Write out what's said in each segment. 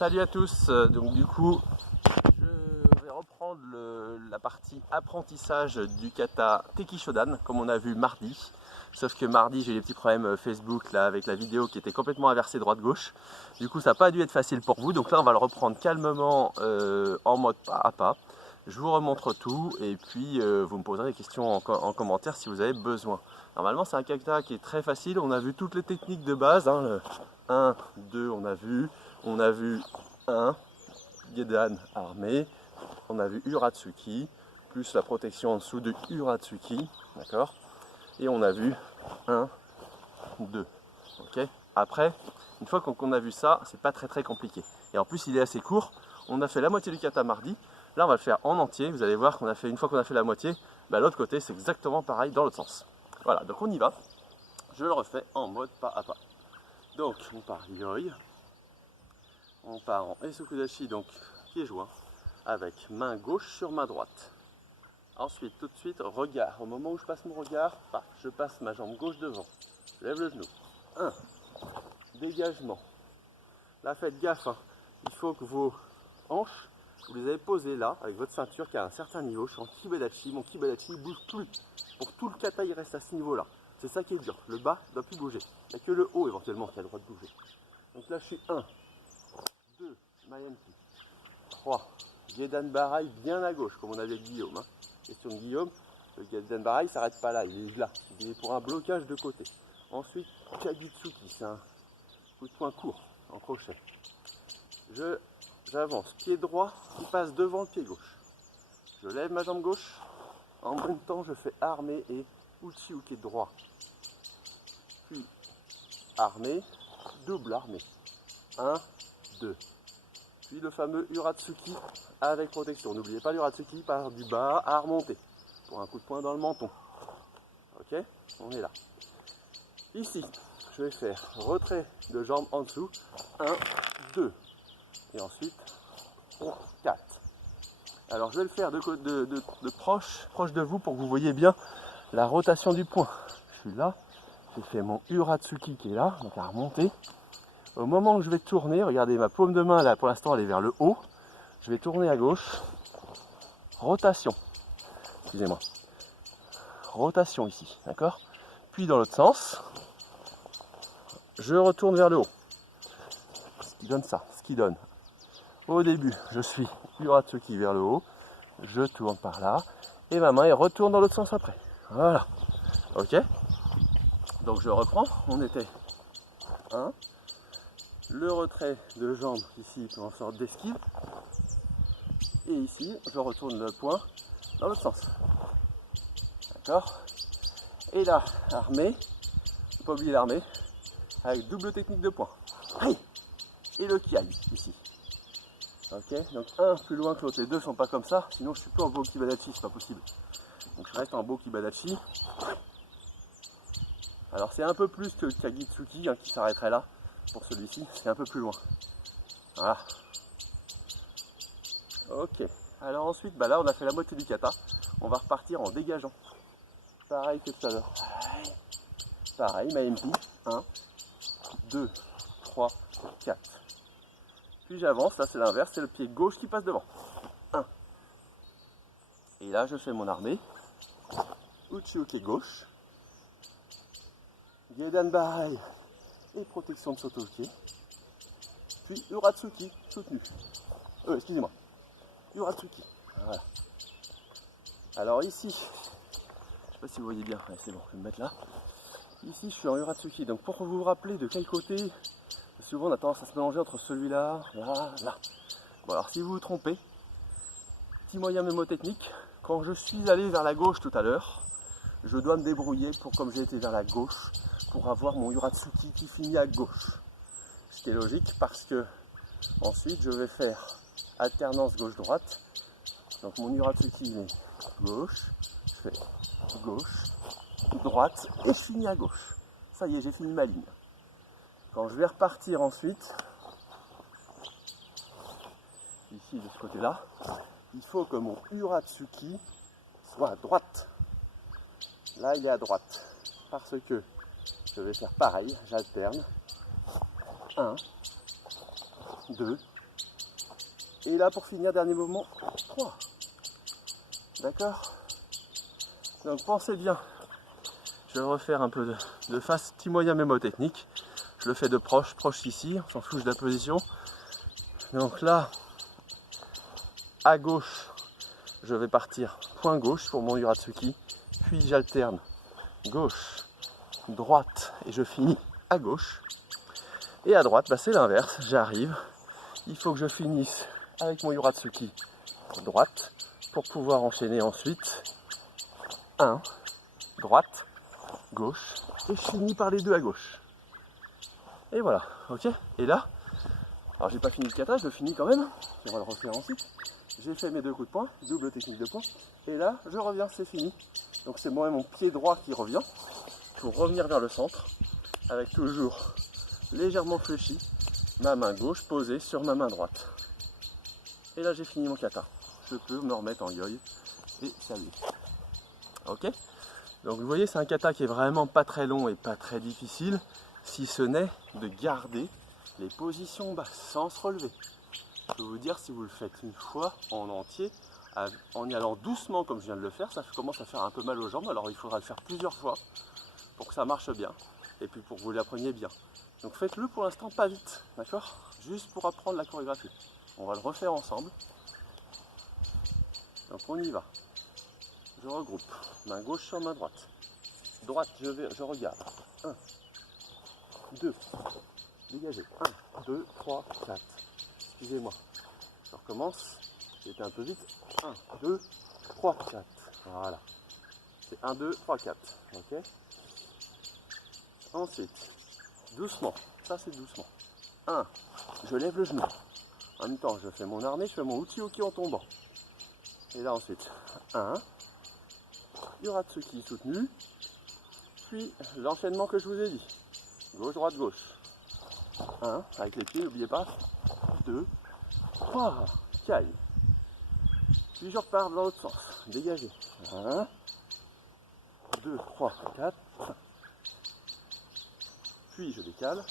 Salut à tous, donc du coup je vais reprendre la partie apprentissage du kata Tekishodan comme on a vu mardi. Sauf que mardi j'ai eu des petits problèmes Facebook là avec la vidéo qui était complètement inversée droite-gauche. Du coup ça n'a pas dû être facile pour vous, donc là on va le reprendre calmement en mode pas à pas. Je vous remontre tout et puis vous me poserez des questions en commentaire si vous avez besoin. Normalement c'est un kata qui est très facile, on a vu toutes les techniques de base, hein, le 1, 2 on a vu 1, Gedan armé, on a vu Uratsuki, plus la protection en dessous de Uratsuki, d'accord. Et on a vu 1, 2, ok. Après, une fois qu'on a vu ça, c'est pas très compliqué. Et en plus il est assez court, on a fait la moitié du kata mardi, là on va le faire en entier, vous allez voir qu'on a fait, une fois qu'on a fait la moitié, bah, l'autre côté c'est exactement pareil dans l'autre sens. Voilà, donc on y va, je le refais en mode pas à pas. Donc on part Yoi. On part en Esokudashi, donc pied joint, avec main gauche sur main droite. Ensuite, tout de suite, regard. Au moment où je passe mon regard, je passe ma jambe gauche devant. Je lève le genou. 1. Dégagement. Là, faites gaffe. Hein. Il faut que vos hanches, vous les avez posées là, avec votre ceinture qui est à un certain niveau. Je suis en Kibadachi. Mon Kibadachi ne bouge plus. Pour tout le kata, il reste à ce niveau-là. C'est ça qui est dur. Le bas ne doit plus bouger. Il n'y a que le haut éventuellement qui a le droit de bouger. Donc là, je suis 1. 2, Mayemki. 3, Gedan Barai bien à gauche, comme on avait dit Guillaume. Hein. Question de Guillaume, le Gedan Barai ne s'arrête pas là, il est là. Il est pour un blocage de côté. Ensuite, Kagitsuki, c'est un coup de poing court, en crochet. J'avance, pied droit qui passe devant le pied gauche. Je lève ma jambe gauche, en même temps je fais armé et Uchi-uke droit. Puis armé, double armé. 1, 2. Puis le fameux Uratsuki avec protection. N'oubliez pas l'Uratsuki par du bas à remonter pour un coup de poing dans le menton. Ok, on est là. Ici, je vais faire retrait de jambes en dessous. 1, 2. Et ensuite, 3, 4. Alors je vais le faire de proche de vous pour que vous voyez bien la rotation du poing. Je suis là, j'ai fait mon Uratsuki qui est là, donc à remonter. Au moment où je vais tourner, regardez ma paume de main là, pour l'instant elle est vers le haut. Je vais tourner à gauche. Rotation. Excusez-moi. Rotation ici, d'accord? Puis dans l'autre sens, je retourne vers le haut. Ce qui donne ça, ce qui donne. Au début, je suis Uratsuki vers le haut. Je tourne par là. Et ma main elle retourne dans l'autre sens après. Voilà. Ok? Donc je reprends. On était 1. Le retrait de jambe ici pour en sorte d'esquive. Et ici, je retourne le poing dans l'autre sens. D'accord? Et là, armé, faut pas oublier l'armé, avec double technique de poing. Et le kiai ici. Ok? Donc un plus loin que l'autre. Les deux ne sont pas comme ça, sinon je suis plus en beau kibadachi, c'est pas possible. Donc je reste en beau kibadachi. Alors c'est un peu plus que le kagitsuki hein, qui s'arrêterait là. Pour celui-ci, c'est un peu plus loin. Voilà. Ok. Alors ensuite, là on a fait la moitié du kata. On va repartir en dégageant. Pareil que tout à l'heure. Pareil, ma MP. 1, 2, 3, 4. Puis j'avance, là c'est l'inverse, c'est le pied gauche qui passe devant. 1. Et là je fais mon armée. Uchi-uke gauche. Gedan Barai et protection de Soto-uke. Puis Uratsuki soutenu. Excusez-moi. Uratsuki. Voilà. Alors ici, je ne sais pas si vous voyez bien, ouais, c'est bon, je vais me mettre là. Ici je suis en Uratsuki, donc pour vous rappeler de quel côté, souvent on a tendance à se mélanger entre celui-là, là. Bon alors si vous vous trompez, petit moyen mnémotechnique, quand je suis allé vers la gauche tout à l'heure, je dois me débrouiller pour comme j'ai été vers la gauche, pour avoir mon Uratsuki qui finit à gauche. Ce qui est logique parce que ensuite je vais faire alternance gauche-droite. Donc mon Uratsuki est gauche, je fais gauche, droite et je finis à gauche. Ça y est, j'ai fini ma ligne. Quand je vais repartir ensuite, ici de ce côté-là, il faut que mon Uratsuki soit à droite. Là, il est à droite. Parce que je vais faire pareil, j'alterne. 1, 2, Et là, pour finir, dernier mouvement, 3. D'accord? Donc pensez bien. Je vais le refaire un peu de face, petit moyen mémotechnique. Je le fais de proche ici, on s'en fout de la position. Donc là, à gauche, je vais partir point gauche pour mon Uratsuki, puis j'alterne gauche, droite et je finis à gauche. Et à droite, bah, c'est l'inverse, j'arrive, il faut que je finisse avec mon Uratsuki droite pour pouvoir enchaîner ensuite 1, droite, gauche et je finis par les deux à gauche. Et voilà, ok? Et là, alors j'ai pas fini le kata, je le finis quand même, on va le refaire ensuite. J'ai fait mes 2 coups de poing, double technique de poing, et là je reviens, c'est fini. Donc c'est moi mon pied droit qui revient pour revenir vers le centre, avec toujours légèrement fléchi, ma main gauche posée sur ma main droite. Et là j'ai fini mon kata. Je peux me remettre en yoi et saluer. Ok? Donc vous voyez, c'est un kata qui est vraiment pas très long et pas très difficile, si ce n'est de garder les positions basses sans se relever. Je peux vous dire, si vous le faites une fois en entier, en y allant doucement comme je viens de le faire, ça commence à faire un peu mal aux jambes, alors il faudra le faire plusieurs fois pour que ça marche bien et puis pour que vous l'appreniez bien. Donc faites-le pour l'instant pas vite, d'accord? Juste pour apprendre la chorégraphie. On va le refaire ensemble. Donc on y va. Je regroupe, main gauche sur main droite. Droite, je regarde. 1, 2, dégagez. 1, 2, 3, 4. Excusez-moi. Je recommence. J'étais un peu vite. 1, 2, 3, 4. Voilà. C'est 1, 2, 3, 4. Ok. Ensuite, doucement. Ça, c'est doucement. 1, je lève le genou. En même temps, je fais mon harnais, je fais mon uchi-uki en tombant. Et là, ensuite, 1, Uratsuki soutenu. Puis, l'enchaînement que je vous ai dit. Gauche, droite, gauche. 1, avec les pieds, n'oubliez pas. 2, 3, caille. Puis je repars dans l'autre sens. Dégagez. 1, 2, 3, 4. Puis je décale.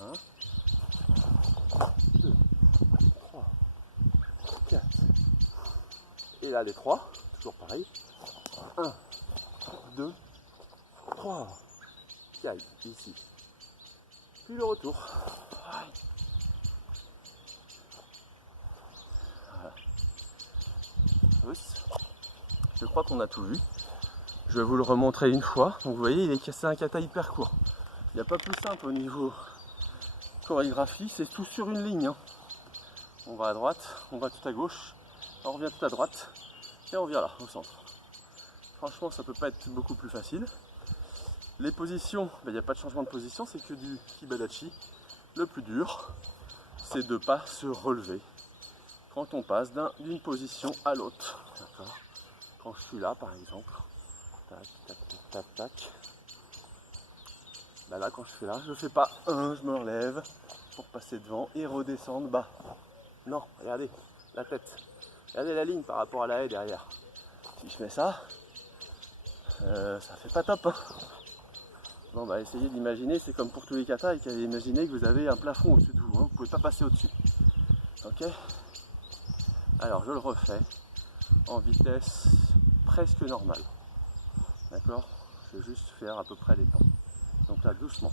1, 2, 3, 4. Et là les 3, toujours pareil. 1, 2, 3. Caille, ici. Puis le retour. Voilà. Je crois qu'on a tout vu. Je vais vous le remontrer une fois. Donc vous voyez, c'est un kata hyper court. Il n'y a pas plus simple au niveau chorégraphie, c'est tout sur une ligne. On va à droite, on va tout à gauche, on revient tout à droite et on vient là, au centre. Franchement, ça peut pas être beaucoup plus facile. Les positions, il n'y a pas de changement de position, c'est que du hibadachi. Le plus dur, c'est de ne pas se relever quand on passe d'une position à l'autre. D'accord? Quand je suis là, par exemple, tac, tac, tac, tac, tac. Bah là, quand je fais là, je ne fais pas un, je me relève pour passer devant et redescendre bas. Non, regardez la tête. Regardez la ligne par rapport à la haie derrière. Si je fais ça, ça fait pas top. Hein. Bon, bah essayez d'imaginer, c'est comme pour tous les katas, imaginez que vous avez un plafond au-dessus de vous. Hein, vous ne pouvez pas passer au-dessus. Ok? Alors, je le refais en vitesse presque normale. D'accord? Je vais juste faire à peu près les temps. Donc là, doucement.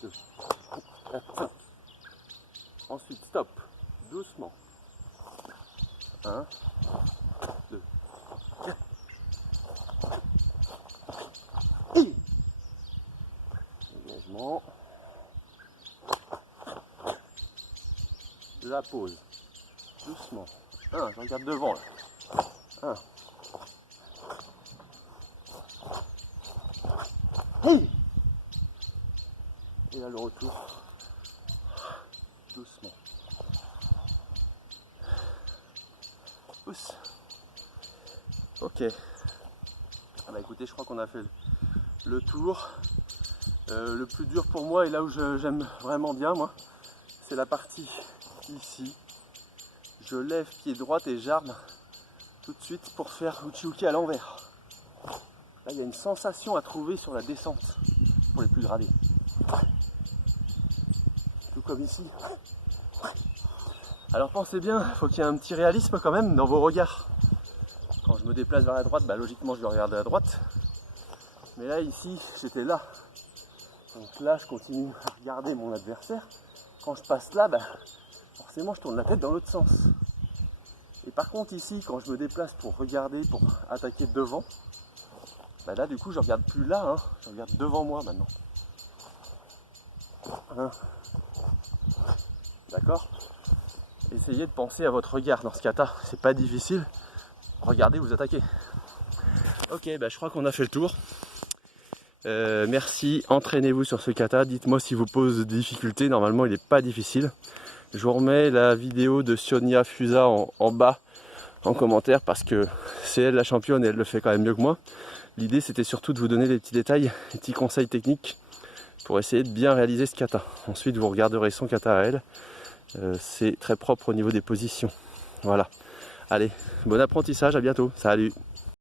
2, 4, 5. Ensuite, stop. Doucement. 1, 2, 4. Et dégagement. La pause. Doucement. 1, je regarde devant là. 1. Hey. Et là le retour. Doucement. Pousse. Ok. Ah bah écoutez, je crois qu'on a fait le tour. Le plus dur pour moi et là où j'aime vraiment bien moi, c'est la partie ici. Je lève pied droit et j'arme tout de suite pour faire uchi-uki à l'envers. Là il y a une sensation à trouver sur la descente pour les plus gradés. comme ici. Alors pensez bien, il faut qu'il y ait un petit réalisme quand même dans vos regards. Quand je me déplace vers la droite, bah logiquement je dois regarder à droite. Mais là ici, j'étais là. Donc là je continue à regarder mon adversaire. Quand je passe là, bah, forcément je tourne la tête dans l'autre sens. Et par contre ici, quand je me déplace pour regarder, pour attaquer devant, bah là du coup je regarde plus là, hein, je regarde devant moi maintenant. Hein. D'accord ? Essayez de penser à votre regard dans ce kata, c'est pas difficile. Regardez, vous attaquez. Ok, bah je crois qu'on a fait le tour. Merci, entraînez-vous sur ce kata. Dites-moi si vous pose des difficultés. Normalement, il n'est pas difficile. Je vous remets la vidéo de Sonia Fusa en bas en commentaire parce que c'est elle la championne et elle le fait quand même mieux que moi. L'idée, c'était surtout de vous donner des petits détails, des petits conseils techniques pour essayer de bien réaliser ce kata. Ensuite, vous regarderez son kata à elle. C'est très propre au niveau des positions. Voilà. Allez, bon apprentissage, à bientôt. Salut!